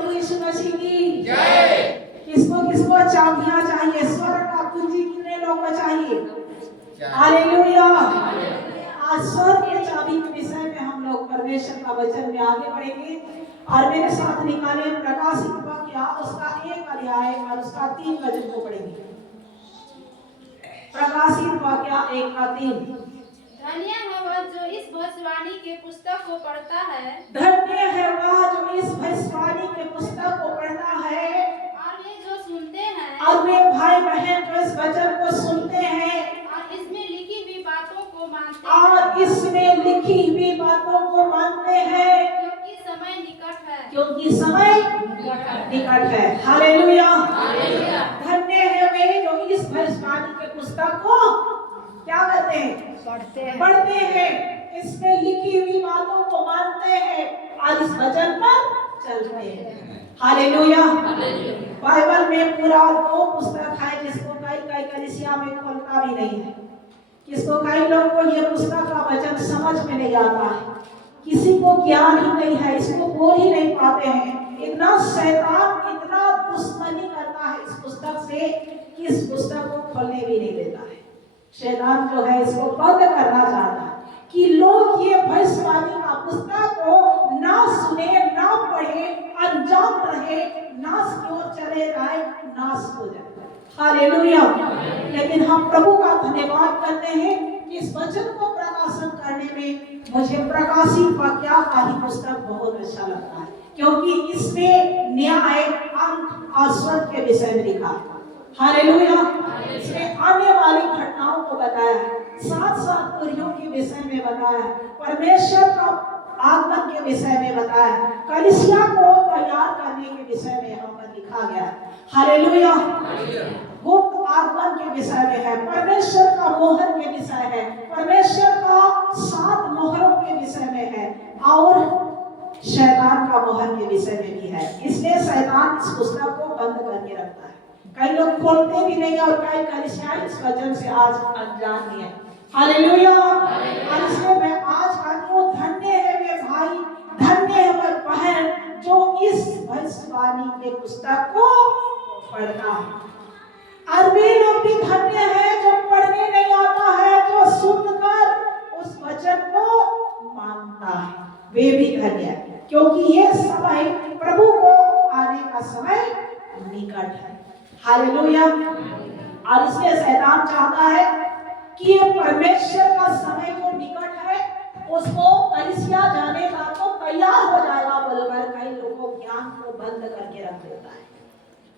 प्रभु यीशु मसीह की जय। किसको किसको चाबियां चाहिए? स्वर्ग का कुंजी कितने लोगों को चाहिए? हालेलुया। आज स्वर्ग की चाबी के विषय में हम लोग परमेश्वर का वचन में आगे बढ़ेंगे और मेरे साथ निकाले प्रकाशित वाक्य उसका 1 अध्याय और उसका 3 वचन को पढ़ेंगे। प्रकाशित वाक्य 1 का 3। धन्य है वह जो इस भविष्यवाणी के पुस्तक को पढ़ता है। धन्य है वह जो इस भविष्यवाणी के पुस्तक को पढ़ता है। और वे जो सुनते हैं। और वे भाई बहन जो इस वचन को सुनते हैं। और इसमें लिखी हुई बातों को मानते हैं। और इसमें लिखी हुई बातों को मानते हैं। क्योंकि समय निकट है। क्योंकि समय निकट है। हालेलुया। धन्य है वे जो इस भविष्यवाणी के पुस्तक को क्या करते हैं? पढ़ते हैं। इसमें लिखी हुई बातों को मानते हैं और इस वचन पर चलते हैं। हालेलुया। बाइबल में पूरा 2 पुस्तक है जिसको कई कलीसिया में खोलता भी नहीं है। किसको कई लोगों को ये पुस्तक का वचन समझ में नहीं आता है। किसी को ज्ञान ही नहीं है, इसको बोल ही नहीं पाते हैं। इतना शैतान इतना दुश्मनी करता है इस पुस्तक से कि इस पुस्तक को खोलने भी नहीं देता है। शैतान जो है इसको बंद करना चाहता है कि लोग ये भविष्यवाणी का पुस्तक को ना सुने, ना पढ़े, अनजान रहे, नाश की ओर चले जाए, नाश हो जाए। हालेलुया। लेकिन हम प्रभु का धन्यवाद करते हैं कि इस वचन को प्रकाशन करने में मुझे प्रकाशित वाक्य का ही पुस्तक बहुत अच्छा लगता है, क्योंकि इसमें न्याय, अंत और स्वर्ग के विषय में लिखा है। हालेलुया। इसमें आने वाली घटनाओं को बताया है, 7 तुरियों के विषय में बताया है, परमेश्वर का आगमन के विषय में बताया है, कलीसिया को तैयार करने के विषय में यहाँ पर लिखा गया है। हालेलुया। गुप्त आगमन के विषय में है, परमेश्वर का मोहर के विषय है, परमेश्वर का 7 मोहरों के विषय में है और शैतान का मोहर के विषय में भी है। इसलिए शैतान इस पुस्तक को बंद करके रखता है। कई लोग खोलते भी नहीं और कई कलीसिया इस वचन से आज अनजान ही है। हालेलुया। और इसलिए मैं आज कहती हूँ, धन्य है वे भाई, धन्य है वह बहन जो इस भविष्यवाणी के पुस्तक को पढ़ता है। और वे लोग भी धन्य है जो पढ़ने नहीं आता है, जो सुनकर उस वचन को मानता है, वे भी धन्य है, क्योंकि ये समय प्रभु को आने का समय निकट है। हालेलुया। और इसलिए शैतान चाहता है कि ये परमेश्वर का समय जो निकट है उसको कलीसिया जाने का तो तैयार हो जाएगा बोलकर कई लोगों ज्ञान को बंद करके रख देता है,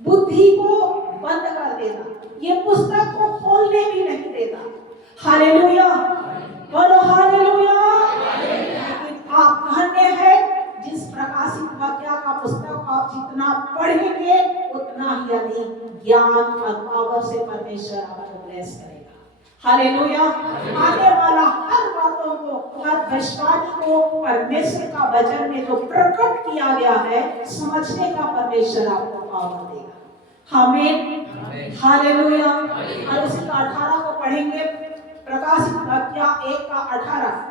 बुद्धि को बंद कर देता, ये पुस्तक को खोलने भी नहीं देता। हालेलुया। बोलो हालेलुया। लेकिन आप धन्य है जिस प्रकाशित वाक्य का पुस्तक आप जितना पढ़ेंगे उतना ही अधिक ज्ञान और पावर से परमेश्वर आपको ब्लेस करेगा। हालेलुया। आने वाला हर बातों को, हर भविष्यवाणी को परमेश्वर का वचन में जो प्रकट किया गया है समझने का परमेश्वर आपको पावर देगा। आमीन। हालेलुया। और उसी का 18 को पढ़ेंगे, प्रकाशित वाक्य 1 का 18।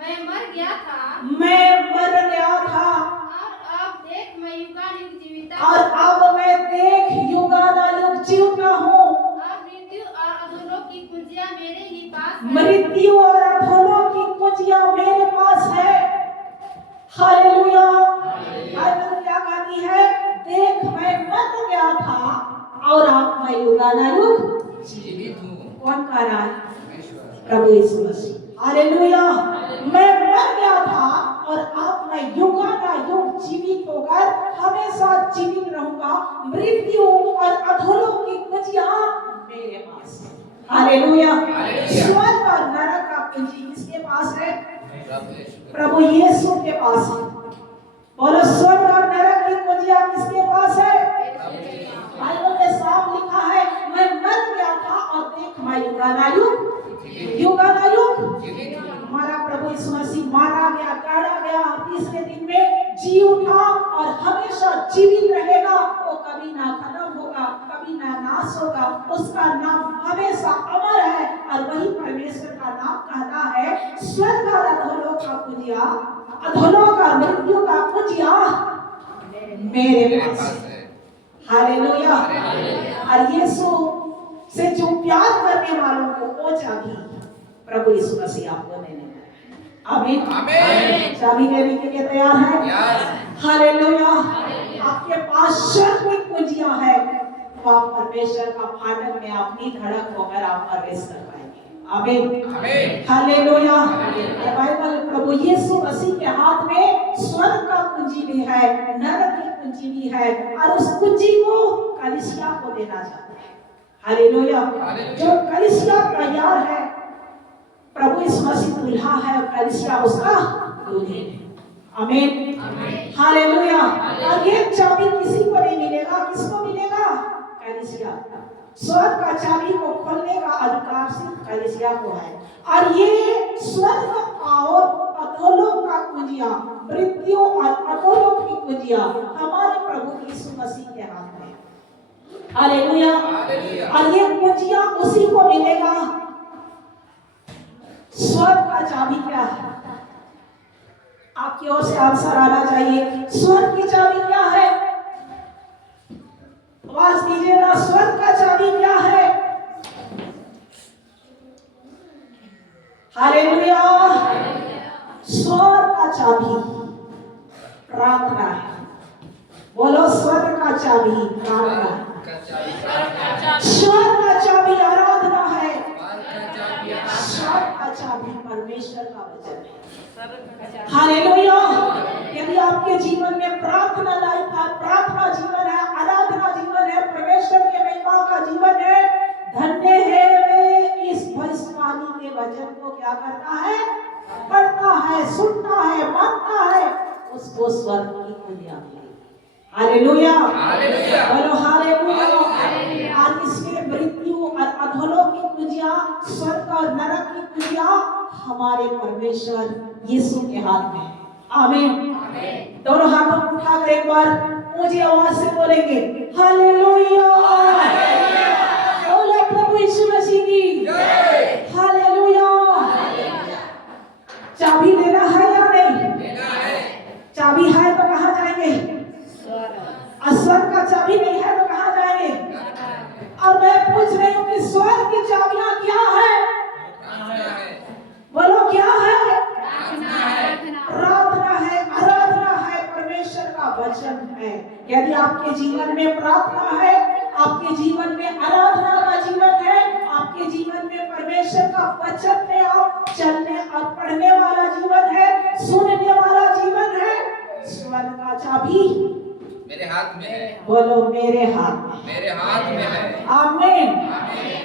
मैं मर गया था। मैं मर गया था। और अब देख मैं युगानुयुग जीविता। और अब मैं देख युगानुयुग जीविता हूँ। और मृत्यु और अधोलोक की कुंजियां मेरे ही पास है। मृत्यु और अधोलोक की कुंजियां मेरे पास है। हालेलुया। बाइबल क्या कहती है? देख मैं मर गया था और अब मैं युगानुयुग जीवित हूँ। कौन कह रहा है? प्रभु यीशु मसीह। हालेलुया। मैं मर गया था और अब मैं युगानुयुग जीवित होकर हमेशा जीवित रहूंगा। मृत्यु और अधोलोक की कुंजियां मेरे पास है। हालेलुया। स्वर्ग और नरक का कुंजी किसके पास है? प्रभु यीशु के पास है। बोलो स्वर्ग और नरक की कुंजियां किसके पास है? बाइबल में साफ लिखा है, मैं मर गया था और देख मैं युगानुयुग हमारा प्रभु यीशु मसीह मारा गया, गाड़ा गया, तीसरे दिन में जी उठा और हमेशा जीवित रहेगा। वो कभी ना खत्म होगा, कभी ना नाश होगा, उसका नाम हमेशा अमर है। और वही परमेश्वर का नाम कहता है, स्वर्ग और अधोलोक का कुंजिया, अधोलोक और मृत्यु का कुंजिया मेरे पास है। हालेलुया। और यीशु से जो प्यार करने वालों को वो चाबी प्रभु यीशु मसीह आपको देने वाला है। आमीन। चाबी लेने के लिए तैयार है? हालेलुया। आपके पास सर्व कुंजियां है, तो आप परमेश्वर का फाटक में अपनी धड़क होकर आप प्रवेश कर पाएंगे। आमीन। हालेलुया। बाइबल प्रभु यीशु मसीह के हाथ में स्वर्ग का कुंजी भी है, नरक की कुंजी भी है, और उस कुंजी को कलीसिया को देना चाहते हैं। हालेलुया। जो कलीसिया तैयार है, प्रभु यीशु मसीह दूल्हा है और कलीसिया उसका दूल्हे है। आमीन। हालेलुया। और ये चाबी किसी को नहीं मिलेगा, किसको मिलेगा? कलीसिया। स्वर्ग का चाबी को खोलने का अधिकार सिर्फ कलीसिया को है। और ये स्वर्ग और अधोलोक का कुंजियां, मृत्यु और अधोलोक की कुंजियां हमारे प्रभु यीशु मसीह के हाथ में। हालेलुया। और ये कुंजियां उसी को मिलेगा। स्वर्ग का चाबी क्या है? आपकी ओर से आंसर आना चाहिए। स्वर्ग की चाबी क्या है? आवाज दीजिए ना, स्वर्ग का चाबी क्या है? हालेलुया। स्वर्ग का चाबी प्रार्थना है। बोलो, स्वर्ग का चाबी प्रार्थना है। स्वर्ग का चाबी आराधना है। स्वर्ग का चाबी परमेश्वर का वचन है। हालेलुया। यदि आपके जीवन में प्रार्थना लाइफ है, प्रार्थना जीवन है, आराधना जीवन है, परमेश्वर के महिमा का जीवन है, धन्य है वे इस भविष्यवाणी के वचन को क्या करता है? पढ़ता है, सुनता है, मानता है, उसको स्वर्ग की कुंजियां मिलेगी। हालेलुया। बोलो हालेलुया। आज इसके मृत्यु और अधोलोक की कुंजियां, स्वर्ग और नरक की कुंजियां हमारे परमेश्वर यीशु के हाथ में है। आमीन। दोनों हाथों को उठाकर एक बार ऊंची आवाज से बोलेंगे हालेलुया। बोलो प्रभु यीशु मसीह की जय। हालेलुया। चाबी लेना है या नहीं? लेना है। चाबी है तो कहां जाएंगे? स्वर्ग का चाबी नहीं है तो कहां जाएंगे? और मैं पूछ रही हूँ कि स्वर्ग की चाबियां क्या है? बोलो क्या है? प्रार्थना है, आराधना है, परमेश्वर का वचन है। यदि आपके जीवन में प्रार्थना है, आपके जीवन में आराधना का जीवन है, आपके जीवन में परमेश्वर का वचन में आप चलने और पढ़ने वाला जीवन है, सुनने वाला जीवन है, स्वर्ग का चाबी मेरे हाथ में है। बोलो मेरे हाथ में, मेरे हाथ में है। आमीन।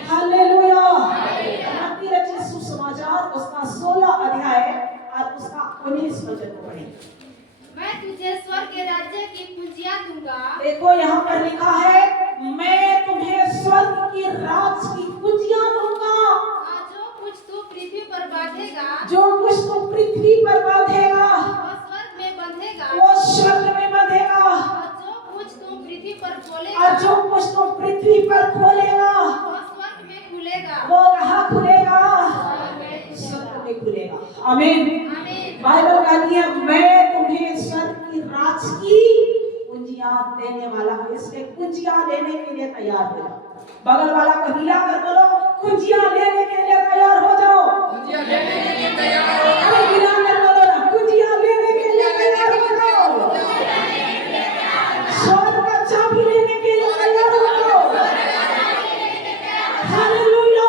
हालेलुया। मत्ती रचित सुसमाचार उसका 16 अध्याय और उसका 19 वचन पढ़ेंगे। मैं तुझे स्वर्ग के राज्य की कुंजियां दूंगा। देखो यहाँ पर लिखा है, मैं तुम्हें स्वर्ग की राज की कुंजियां दूंगा। जो कुछ तू पृथ्वी पर बांधेगा, जो कुछ तू पृथ्वी पर बांधेगा वो स्वर्ग में बंधेगा, वो स्वर्ग में बंधेगा, और जो कुछ तू पृथ्वी पर खोलेगा, और जो कुछ तू पृथ्वी पर खोलेगा वो स्वर्ग में खुलेगा। वो कहाँ खुलेगा? स्वर्ग में खुलेगा। आमीन। बाइबल कहती है, मैं तुम्हें स्वर्ग की राज की कुंजियां देने वाला हूँ, इसलिए कुंजियां लेने के लिए तैयार हो जाओ। बगल वाला को हिला कर बोलो, कुंजियां लेने के लिए तैयार हो जाओ। कुंजियां लेने के लिए तैयार हो जाओ। अरे हिला कर बोलो ना, कुंजियां लेने के लिए तैयार हो जाओ। स्वर्ग का चाबी लेने के लिए तैयार हो जाओ। हालेलुया।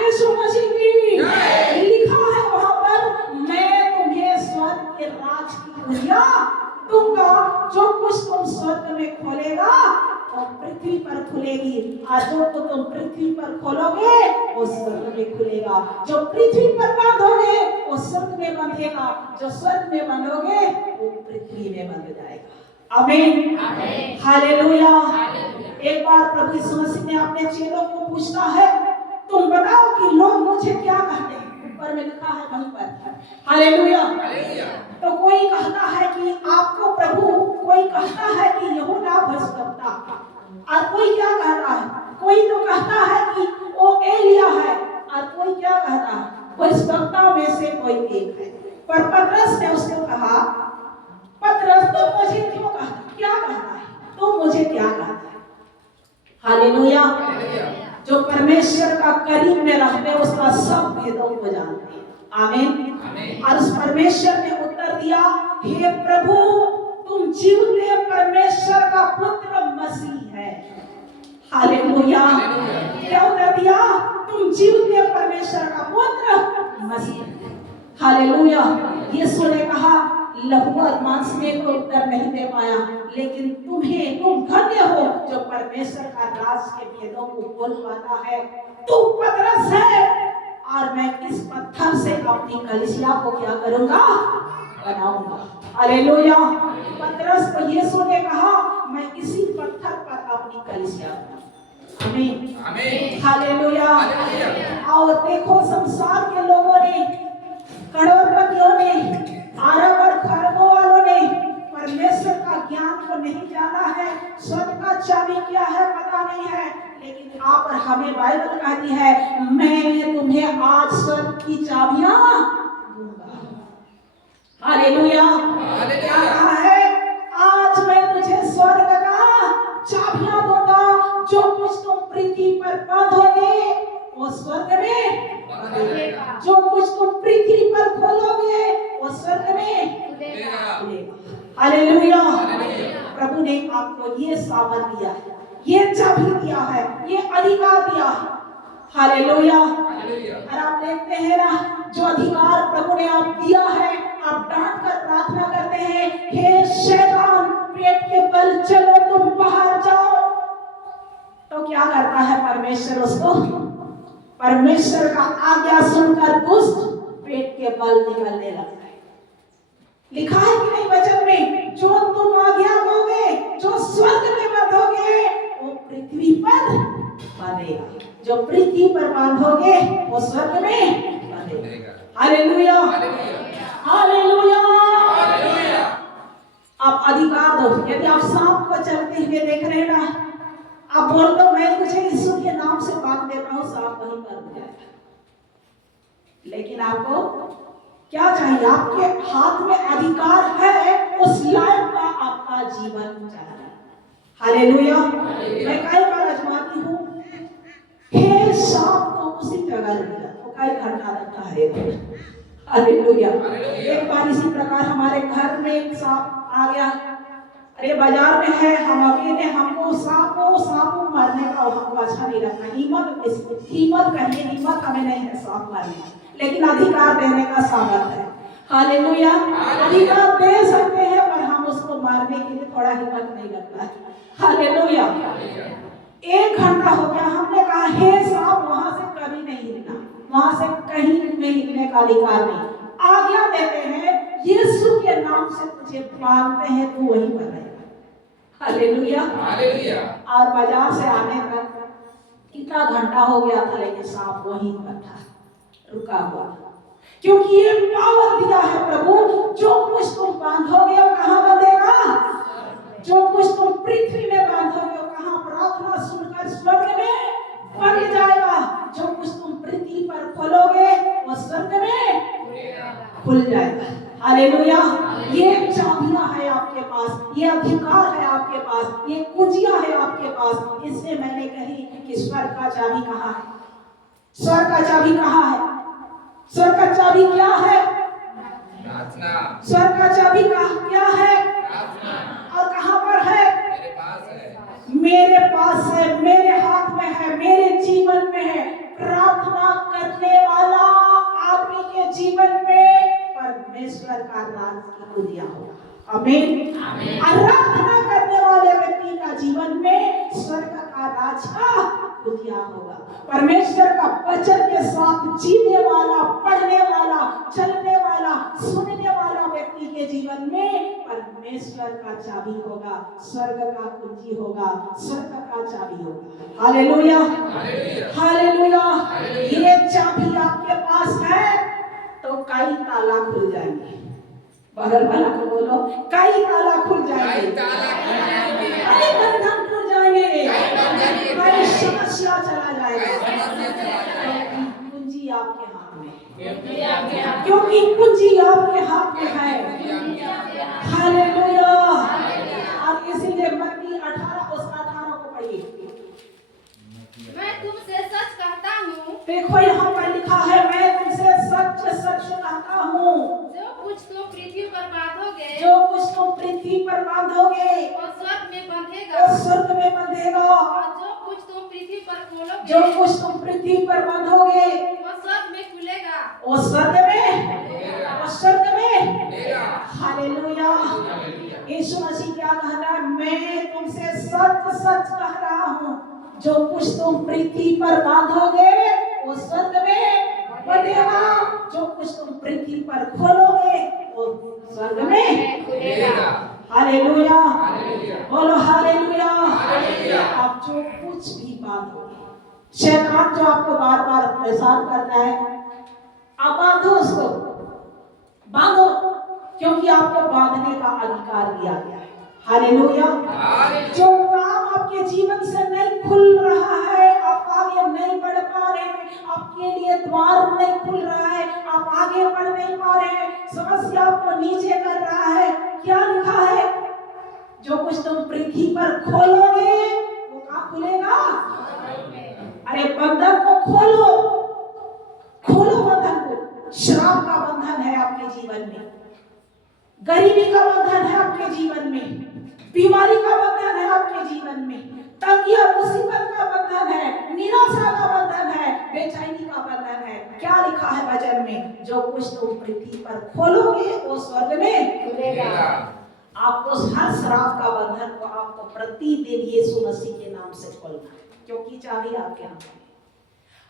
यीशु मसीह की लिखा है वहां पर, मैं तुम्हें स्वर्ग के राज की कुंजियां दूंगा। जो कुछ तुम स्वर्ग में खोलेगा वो पृथ्वी पर खुलेगी, और जो को तुम पृथ्वी पर खोलोगे वो स्वर्ग में खुलेगा। जो पृथ्वी पर बांधोगे वो स्वर्ग में बंधेगा, जो स्वर्ग में बांधोगे वो पृथ्वी में बंध जाएगा। आमीन। हालेलुया। एक बार प्रभु यीशु मसीह ने अपने चेलों को पूछता है, तुम बताओ कि लोग मुझे क्या कहते हैं? ऊपर में लिखा है वहीं पर। हालेलुया। तो कोई कहता है कि आपको प्रभु, कोई कहता है कि यहूदा भविष्यवक्ता, और कोई क्या कहता है? कोई तो कहता है कि वो एलिया है, और कोई क्या कहता है? भविष्यवक्ता में से कोई एक है। पर पतरस ने उसको कहा, पतरस तो मुझे क्यों कहा? हालेलुया। हालेलुया। जो परमेश्वर का करीब में रहते उसका सब भेदों को जानते हैं। आमीन। आमीन। और उस परमेश्वर ने उत्तर दिया, हे प्रभु तुम जीवते परमेश्वर का पुत्र मसीह है। हालेलुया। क्या उत्तर दिया? तुम जीवते परमेश्वर का पुत्र मसीह। हालेलुया। यीशु ने कहा, लहू और मांस में तो उत्तर नहीं दे पाया, लेकिन तुम धन्य हो जो परमेश्वर का राज के भेदों को बोल पाता है। तू पतरस है और मैं इस पत्थर से अपनी कलीसिया को क्या करूंगा? बनाऊंगा। हालेलुया। पतरस को यीशु ने कहा, मैं इसी पत्थर पर अपनी कलीसिया बनाऊंगा। आमीन। आमीन। हालेलुया। हालेलुया। और देखो संसार के लोगों ने, करोड़पतियों ने, अरब और खरबों वालों ने परमेश्वर का ज्ञान को नहीं जाना है। स्वर्ग का चाबी क्या है पता नहीं है, लेकिन आप और हमें बाइबल कहती है, मैं तुम्हें आज स्वर्ग की चाबियां दूंगा। हालेलुया। क्या कहा है? आज मैं तुझे स्वर्ग का चाबियां दूंगा। जो कुछ तुम पृथ्वी पर बांधोगे वो स्वर्ग में बंधेगा, जो कुछ तुम पृथ्वी पर खोलोगे वो स्वर्ग में खुलेगा। हालेलुया। प्रभु ने आपको ये सामर्थ दिया है, ये चाबी दिया है, ये अधिकार दिया है। हालेलुया। और आप देखते हैं ना, जो अधिकार प्रभु ने आप दिया है, आप डांट कर प्रार्थना करते हैं, हे शैतान पेट के बल चलो तुम बाहर जाओ, तो क्या करता है परमेश्वर? उसको परमेश्वर का आज्ञा सुनकर दुष्ट पेट के बल निकलने लगता है। लिखा है कि नहीं वचन में, जो तुम आज्ञा दोगे, जो स्वर्ग में बांधोगे वो पृथ्वी पर बांधेगा, जो पृथ्वी पर बांधोगे वो स्वर्ग में बांधेगा। हालेलुया। हालेलुया। आप अधिकार दो। यदि आप सांप को चलते हुए देख रहे हैं ना, आप बोल दो, मैं तुझे यीशु के नाम से बांध देता हूं, सांप वहीं पर हो जाएगा। लेकिन आपको क्या चाहिए? आपके हाथ में अधिकार है उस लायक का आपका जीवन चाहिए। हालेलुया। मैं कई बार आजमाती हूँ, हे सांप तो उसी जगह रुक जा, तो कई घंटा लगता है। हालेलुया। एक बार इसी प्रकार हमारे घर में एक सांप आ गया। अरे बाजार में है, हम अकेले, हमको सांप मारने का हमको अच्छा नहीं लगता। हिम्मत कहिए, हिम्मत हमें नहीं है सांप मारने का, लेकिन अधिकार देने का सामर्थ है। हालेलुया। अधिकार दे सकते हैं, पर हम उसको मारने के लिए थोड़ा हिम्मत नहीं लगता है। हालेलुया। 1 घंटा हो गया, हमने कहा हे सांप वहां से कभी नहीं हिलना, वहां से कहीं में हिलने का अधिकार नहीं। आज्ञा देते हैं, यीशु के नाम से तुझे मांगते हैं, तू वहीं पर रहेगा। हालेलुया। हालेलुया। और बाजार से आने तक कितना घंटा हो गया था, लेकिन सांप वहीं पर था, रुका हुआ था। क्योंकि ये पावर दिया है प्रभु, जो कुछ तुम बांधोगे वो कहाँ बंधेगा? जो कुछ तुम पृथ्वी में बांधोगे वो कहाँ? प्रार्थना सुनकर स्वर्ग में बंध जाएगा। जो कुछ तुम पृथ्वी पर खोलोगे वो स्वर्ग में खुल जाएगा। हालेलुया। ये चाबियां है आपके पास, ये अधिकार है आपके पास, ये कुंजियां है आपके पास। इससे मैंने कही कि स्वर्ग का चाबी कहाँ है? स्वर्ग का चाबी कहाँ है? स्वर्ग का चाबी क्या है? प्रार्थना। स्वर्ग का चाबी क्या है? प्रार्थना। और कहाँ पर है? मेरे पास है, मेरे पास है, मेरे हाथ में है, मेरे जीवन में है। प्रार्थना करने वाला आदमी के जीवन में परमेश्वर का राज की कुंजियां होगा। आमीन। आराधना करने वाले व्यक्ति का जीवन में स्वर्ग का राज का कुंजियां होगा। परमेश्वर का वचन के साथ जीने वाला, पढ़ने वाला, चलने वाला, सुनने वाला व्यक्ति के जीवन में परमेश्वर का चाबी होगा, स्वर्ग का कुंजी होगा, स्वर्ग का चाबी होगा। हालेलुया। हालेलुया। ये चाबी आपके पास है तो कई ताला खुल जाएंगे। बगल वाला को बोलो, कई ताला खुल जाएंगे, कई बंधन खुल जाएंगे, कई समस्या चला जाएगा। कुंजी आपके हाथ में, क्योंकि कुंजी आपके हाथ में है। हालेलुया। और इसीलिए मत्ती 18 उसका 18 को पढ़िए। पर बांधोगे वो स्वर्ग में वो बंधेगा, स्वर्ग में बंधेगा। और जो कुछ तुम पृथ्वी पर खोलोगे जो कुछ तुम पृथ्वी पर बांधोगे वो स्वर्ग में खुलेगा। वो स्वर्ग में वो स्वर्ग में। लेगा। हालेलुया। यीशु मसीह क्या कहता है? मैं तुमसे सच सच कह रहा हूँ, जो कुछ तुम पृथ्वी पर बांधोगे वो स्वर्ग में बंधेगा, जो कुछ तुम पृथ्वी पर खोलोगे वो स्वर्ग में लेगा। हालेलुया। हालेलुया। बोलो हालेलुया। हालेलुया। आप जो कुछ भी बांधोगे, शैतान जो आपको बार बार परेशान करता है, आप बांधो उसको, बांधो, क्योंकि आपको बांधने का अधिकार दिया गया है। हालेलुया। जो काम आपके जीवन से नहीं खुल रहा है, आप आगे नहीं बढ़ पा रहे हैं, आपके लिए द्वार नहीं खुल रहा है, आप आगे बढ़ नहीं पा रहे हैं, समस्या आपको नीचे कर रहा है, क्या लिखा है? जो कुछ तुम पृथ्वी पर खोलोगे वो कहाँ खुलेगा? अरे बंधन को खोलो, खोलो बंधन को। श्राप का बंधन है आपके जीवन में, गरीबी का बंधन है आपके जीवन में, बीमारी का बंधन है आपके जीवन में, तंगी और मुसीबत का बंधन है, निराशा का बंधन है, बेचैनी का बंधन है। क्या लिखा है वचन में? जो कुछ तुम पृथ्वी पर खोलोगे वो स्वर्ग में खुलेगा। आपको हर श्राप का बंधन को आपको प्रतिदिन यीशु मसीह के नाम से खोलना है, क्योंकि चाबी आपके हाथ में।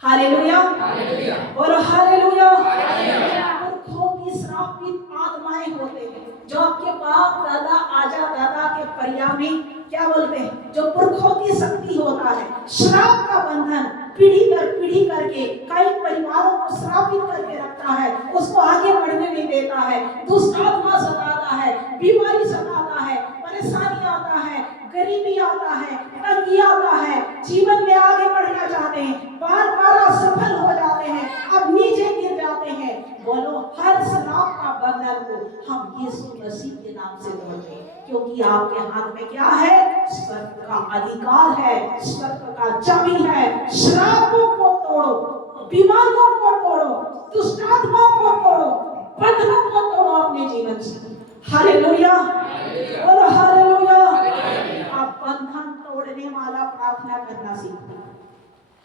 हालेलुया। हालेलुया। बोलो हालेलुया। हालेलुया। पुरखों की श्रापित आत्माएं होते हैं, जो आपके बाप दादा आजा दादा के परिया में क्या बोलते हैं, जो पुरखों की शक्ति होता है, श्राप का बंधन पीढ़ी दर पीढ़ी करके कई परिवारों को श्रापित करके रखता है, उसको आगे बढ़ने नहीं देता है। दुष्ट आत्मा सताता है, बीमारी सताता है, परेशानी आता है, गरीबी आता है, तंगी आता है, जीवन में आगे बढ़ना चाहते हैं, बार बार असफल हो जाते हैं, अब नीचे गिर जाते हैं। बोलो हर श्राप का बंधन को हम यीशु मसीह के नाम से तोड़ते हैं, क्योंकि आपके हाथ में क्या है? स्वर्ग का अधिकार है, स्वर्ग का चाबी है। श्रापों को तोड़ो, बीमारियों को तोड़ो, दुष्ट आत्माओं को तोड़ो, बंधनों को तोड़ो अपने जीवन से। हालेलुया। बोलो हालेलुया। आप बंधन तोड़ने वाला प्रार्थना करना सीखो।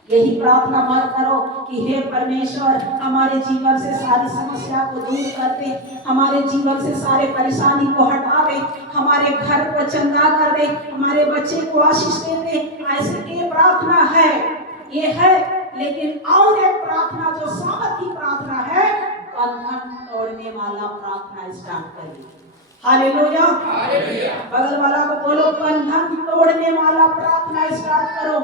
यही प्रार्थना मत करो कि हे परमेश्वर हमारे जीवन से सारी समस्या को दूर कर दे, हमारे जीवन से सारे परेशानी को हटा दे, हमारे घर को चंगा कर दे, हमारे बच्चे को आशीष दे दे। ऐसे ये प्रार्थना है, ये है, लेकिन और एक प्रार्थना जो सामर्थी प्रार्थना है, बंधन तोड़ने वाला प्रार्थना स्टार्ट करिए। हालेलुया। हालेलुया। बगल वाला को बोलो बंधन तोड़ने वाला प्रार्थना स्टार्ट करो।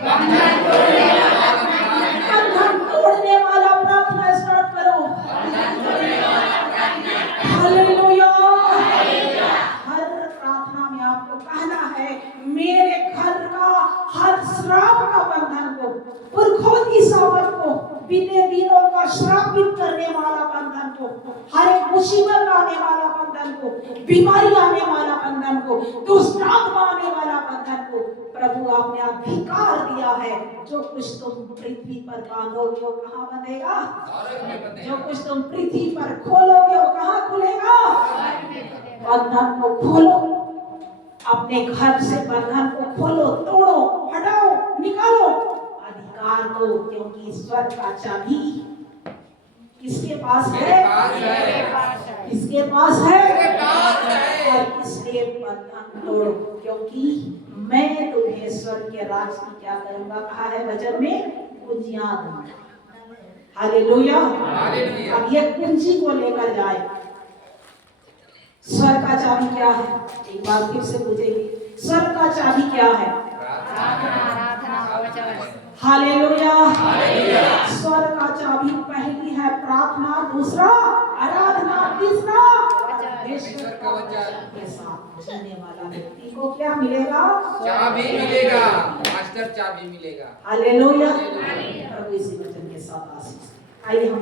बंधन तोड़ने वाला प्रार्थना। बंधन तोड़ने वाला प्रार्थना स्टार्ट करो। बंधन तोड़ने वाला प्रार्थना। हालेलुया। हर प्रार्थना में आपको कहना है, मेरे घर का हर श्राप का बंधन को, पुरखों की सावत को, बीते दिनों का श्रापित करने वाला बंधन को, हर एक मुसीबत आने वाला बंधन को, बीमारी आने वाला बंधन को, दुष्ट आत्मा आने वाला बंधन को, प्रभु आपने अधिकार दिया है। जो कुछ तुम पृथ्वी पर बांधोगे वो कहाँ बंधेगा? स्वर्ग में बंधेगा। जो कुछ तुम पृथ्वी पर खोलोगे वो कहाँ खुलेगा? बंधन को खोलो, अपने घर से बंधन को खोलो, तोड़ो, हटाओ, निकालो, अधिकार दो, क्योंकि स्वर्ग का चाबी किसके पास है? मेरे पास है। किसके पास है? मेरे पास है। और इसलिए बंधन तोड़ो, क्योंकि मैं तुम्हें स्वर्ग के राज की क्या करूंगा? कहा है वचन में, कुंजियां दूंगा। हालेलुया। हालेलुया। अब ये कुंजी को लेकर जाए। स्वर्ग का चाबी क्या है? एक बार फिर से पूछेंगे, स्वर्ग का चाबी क्या है? हालेलुया। स्वर्ग का चाबी पहली है प्रार्थना, दूसरा आराधना, तीसरा परमेश्वर का वचन के साथ जीने वाला व्यक्ति को क्या मिलेगा? चाबी मिलेगा, मास्टर चाबी मिलेगा। हालेलुया। प्रभु इसी वचन के साथ आशीष। आइए हम